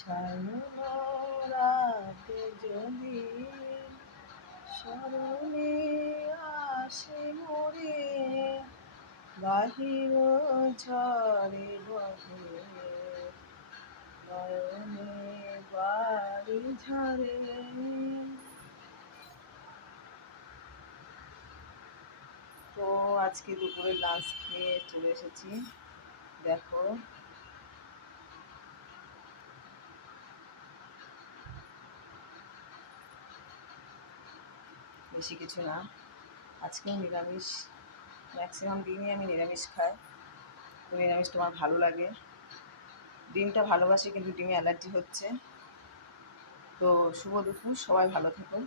সানুরাতে যদি স্মরণে আসে মোরে, বাহির ঝড়ে বহে নয়নে বাড়ি ঝরে। তো আজকে দুপুরে লাঞ্চ নিয়ে চলে এসেছি। দেখো বেশি কিছু না, আজকেও নিরামিষ। ম্যাক্সিমাম দিনই আমি নিরামিষ খাই, তো নিরামিষটা আমার ভালো লাগে। ডিমটা ভালোবাসি কিন্তু ডিমে অ্যালার্জি হচ্ছে। তো শুভ দুপুর, সবাই ভালো থাকুন।